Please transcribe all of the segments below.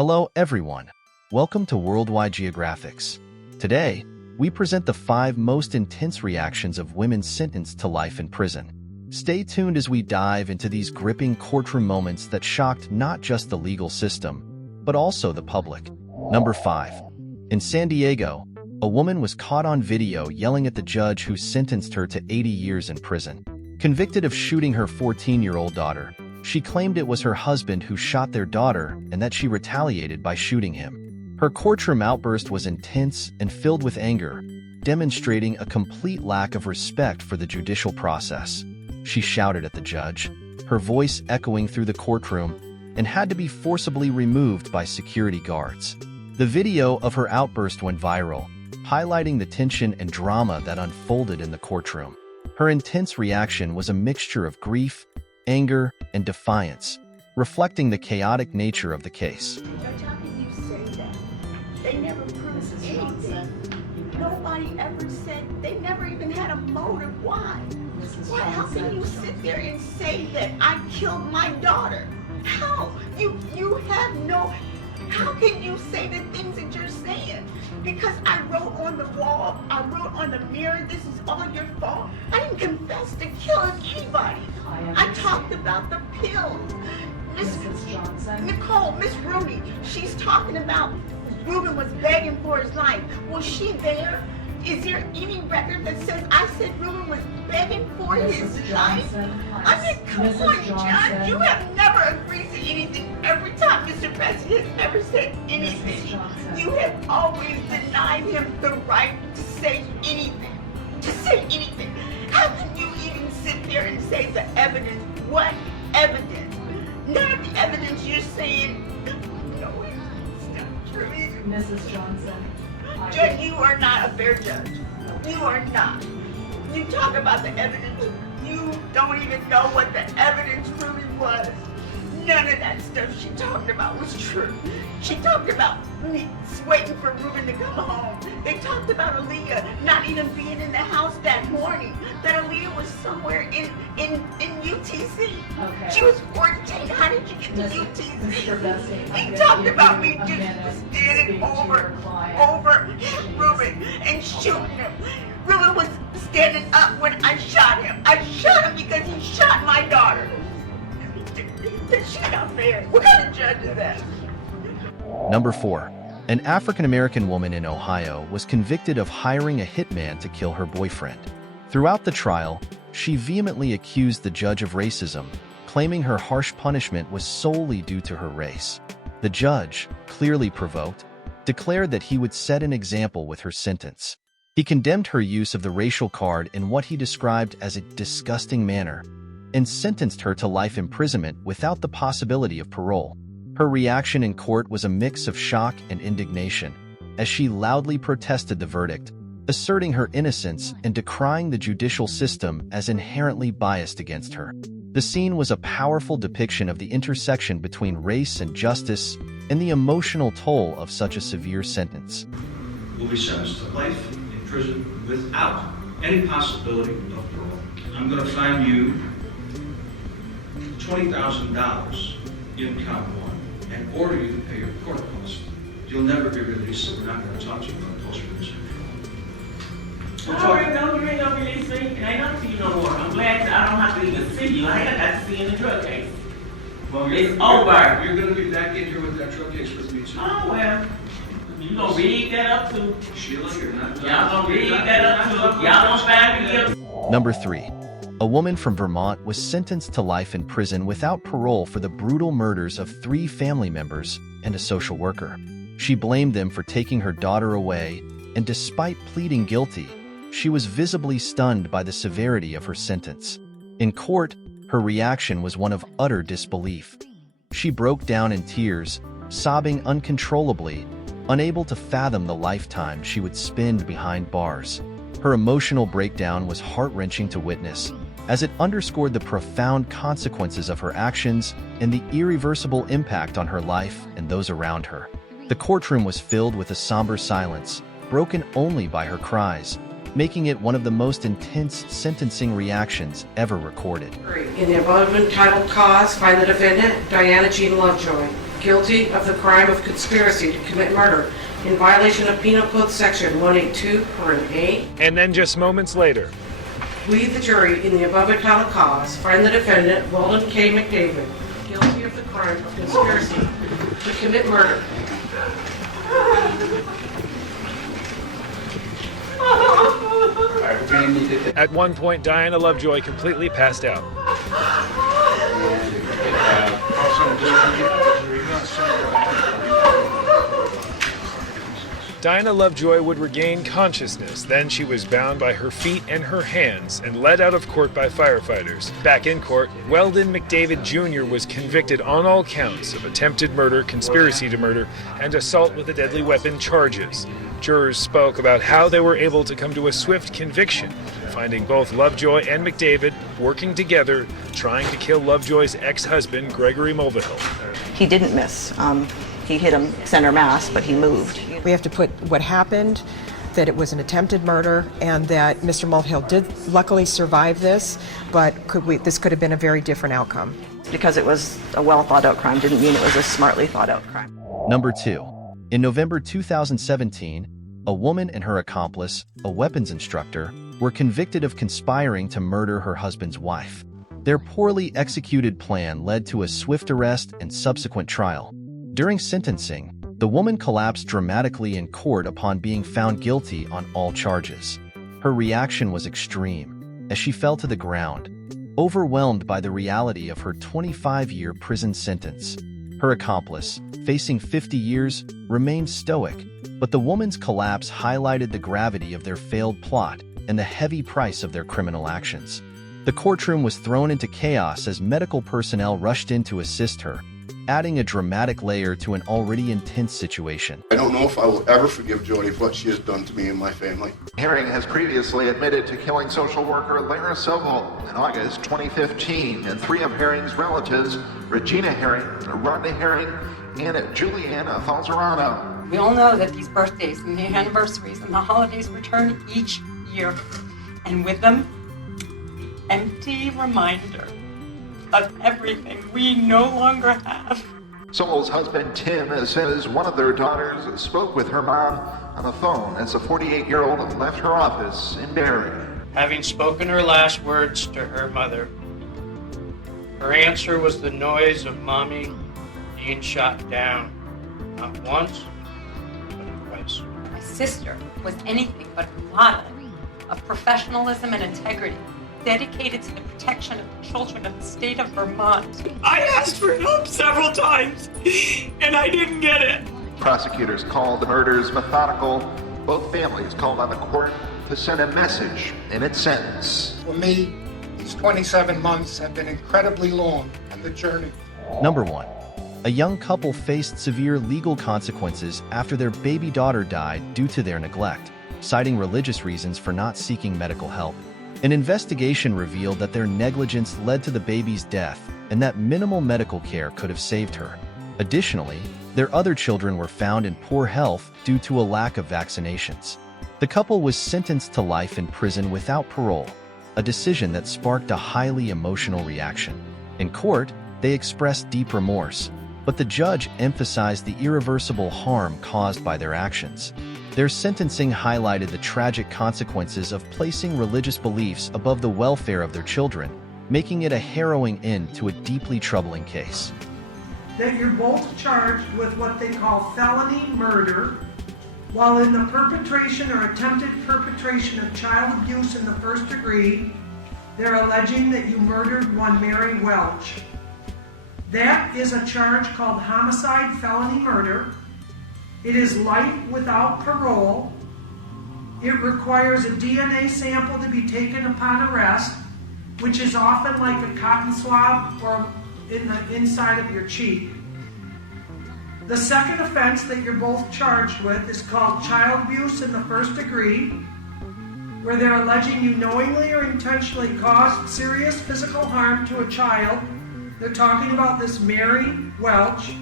Hello everyone. Welcome to Worldwide Geographics. Today, we present the 5 most intense reactions of women sentenced to life in prison. Stay tuned as we dive into these gripping courtroom moments that shocked not just the legal system, but also the public. Number 5. In San Diego, a woman was caught on video yelling at the judge who sentenced her to 80 years in prison. Convicted of shooting her 14-year-old daughter, she claimed it was her husband who shot their daughter and that she retaliated by shooting him. Her courtroom outburst was intense and filled with anger, demonstrating a complete lack of respect for the judicial process. She shouted at the judge, her voice echoing through the courtroom, and had to be forcibly removed by security guards. The video of her outburst went viral, highlighting the tension and drama that unfolded in the courtroom. Her intense reaction was a mixture of grief, anger, and defiance, reflecting the chaotic nature of the case. Judge, how can you say that? They never proved anything. Nobody ever said, they never even had a motive. Why? Why? How can you sit there and say that I killed my daughter? How? You have no, how can you say the things that you're saying? Because I wrote on the wall, I wrote on the mirror, this is all your fault. I didn't confess to killing anybody. I talked about the pills. Miss Nicole, Miss Rooney, she's talking about Ruben was begging for his life. Was she there? Is there any record that says I said Ruben was begging for his life? I mean, come on, John, you have never agreed to anything. Every time Mr. Bessie has ever said anything, you have always denied him the right to say anything. To say anything. How can you even sit there and say the evidence? What evidence? None of the evidence you're saying, no, it's not true either. Mrs. Johnson. Judge, you are not a fair judge. You are not. You talk about the evidence. You don't even know what the evidence really was. None of that stuff she talked about was true. She talked about me waiting for Ruben to come home. They talked about Aaliyah not even being in the house that morning. That Aaliyah was somewhere in UTC. Okay. She was 14. How did you get to UTC? Mr. Bessie, He talked about me just standing over Ruben and shooting him. Ruben was standing up when I shot him. I shot him because he shot my daughter. She's not fair. What kind of judge is that? Number 4. An African-American woman in Ohio was convicted of hiring a hitman to kill her boyfriend. Throughout the trial, she vehemently accused the judge of racism, claiming her harsh punishment was solely due to her race. The judge, clearly provoked, declared that he would set an example with her sentence. He condemned her use of the racial card in what he described as a disgusting manner, and sentenced her to life imprisonment without the possibility of parole. Her reaction in court was a mix of shock and indignation, as she loudly protested the verdict, asserting her innocence and decrying the judicial system as inherently biased against her. The scene was a powerful depiction of the intersection between race and justice and the emotional toll of such a severe sentence. Will be sentenced to life in prison without any possibility of parole. I'm going to fine you $20,000 in count 1 and order you to pay your court costs. You'll never be released, so we're not going to talk to you about post-release. All right, no, you ain't gonna release me, and I ain't gonna see you no more. I'm glad that I don't have to even see you. I ain't got to see you in the drug case. Well, It's over. You're going to be back in here with that drug case with me too. Oh, well, you gonna read that up too. Sheila, you're not done. Y'all gonna read that up too. Y'all gonna find me guilty. Number 3. A woman from Vermont was sentenced to life in prison without parole for the brutal murders of 3 family members and a social worker. She blamed them for taking her daughter away, and despite pleading guilty, she was visibly stunned by the severity of her sentence. In court, her reaction was one of utter disbelief. She broke down in tears, sobbing uncontrollably, unable to fathom the lifetime she would spend behind bars. Her emotional breakdown was heart-wrenching to witness, as it underscored the profound consequences of her actions and the irreversible impact on her life and those around her. The courtroom was filled with a somber silence, broken only by her cries, making it one of the most intense sentencing reactions ever recorded. In the above entitled cause, find the defendant, Diana Jean Lovejoy. guilty of the crime of conspiracy to commit murder in violation of Penal Code Section 182(a). And then just moments later, We, the jury, in the above appellate cause, find the defendant, Weldon K. McDavid, guilty of the crime of conspiracy to commit murder. at one point, Diana Lovejoy completely passed out. Diana Lovejoy would regain consciousness. Then she was bound by her feet and her hands and led out of court by firefighters. Back in court, Weldon McDavid Jr. was convicted on all counts of attempted murder, conspiracy to murder, and assault with a deadly weapon charges. Jurors spoke about how they were able to come to a swift conviction, finding both Lovejoy and McDavid working together, trying to kill Lovejoy's ex-husband, Gregory Mulvihill. He didn't miss. He hit him center mass, but he moved. We have to put what happened, that it was an attempted murder, and that Mr. Mulvihill did luckily survive this, but this could have been a very different outcome. Because it was a well-thought-out crime didn't mean it was a smartly thought-out crime. Number 2. In November 2017, a woman and her accomplice, a weapons instructor, were convicted of conspiring to murder her husband's wife. Their poorly executed plan led to a swift arrest and subsequent trial. During sentencing, the woman collapsed dramatically in court upon being found guilty on all charges. Her reaction was extreme, as she fell to the ground, overwhelmed by the reality of her 25-year prison sentence. Her accomplice, facing 50 years, remained stoic, but the woman's collapse highlighted the gravity of their failed plot and the heavy price of their criminal actions. The courtroom was thrown into chaos as medical personnel rushed in to assist her, adding a dramatic layer to an already intense situation. I don't know if I will ever forgive Jody for what she has done to me and my family. Herring has previously admitted to killing social worker Lara Sobel in August 2015, and 3 of Herring's relatives, Regina Herring, Rhonda Herring, and Juliana Falzerano. We all know that these birthdays and the anniversaries and the holidays return each year, and with them, the empty reminder of everything we no longer have. Sobel's husband Tim says one of their daughters spoke with her mom on the phone as the 48-year-old left her office in Barrie. Having spoken her last words to her mother, her answer was the noise of mommy being shot down, not once, but twice. My sister was anything but a model of professionalism and integrity, dedicated to the protection of the children of the state of Vermont. I asked for help several times, and I didn't get it. Prosecutors called the murders methodical. Both families called on the court to send a message in its sentence. For me, these 27 months have been incredibly long on the journey. Number 1. A young couple faced severe legal consequences after their baby daughter died due to their neglect, citing religious reasons for not seeking medical help. An investigation revealed that their negligence led to the baby's death and that minimal medical care could have saved her. Additionally, their other children were found in poor health due to a lack of vaccinations. The couple was sentenced to life in prison without parole, a decision that sparked a highly emotional reaction. In court, they expressed deep remorse, but the judge emphasized the irreversible harm caused by their actions. Their sentencing highlighted the tragic consequences of placing religious beliefs above the welfare of their children, making it a harrowing end to a deeply troubling case. That you're both charged with what they call felony murder, while in the perpetration or attempted perpetration of child abuse in the first degree, they're alleging that you murdered one Mary Welch. That is a charge called homicide felony murder. It is life without parole. It requires a DNA sample to be taken upon arrest, which is often like a cotton swab or in the inside of your cheek. The second offense that you're both charged with is called child abuse in the first degree, where they're alleging you knowingly or intentionally caused serious physical harm to a child. They're talking about this Mary Welch.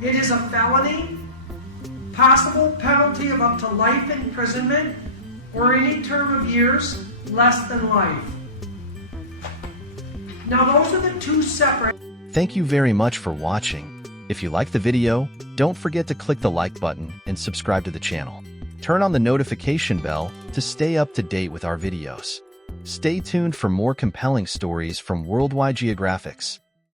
It is a felony. Possible penalty of up to life imprisonment or any term of years less than life. Now those are the two separate. Thank you very much for watching. If you liked the video, don't forget to click the like button and subscribe to the channel. Turn on the notification bell to stay up to date with our videos. Stay tuned for more compelling stories from Worldwide Geographics.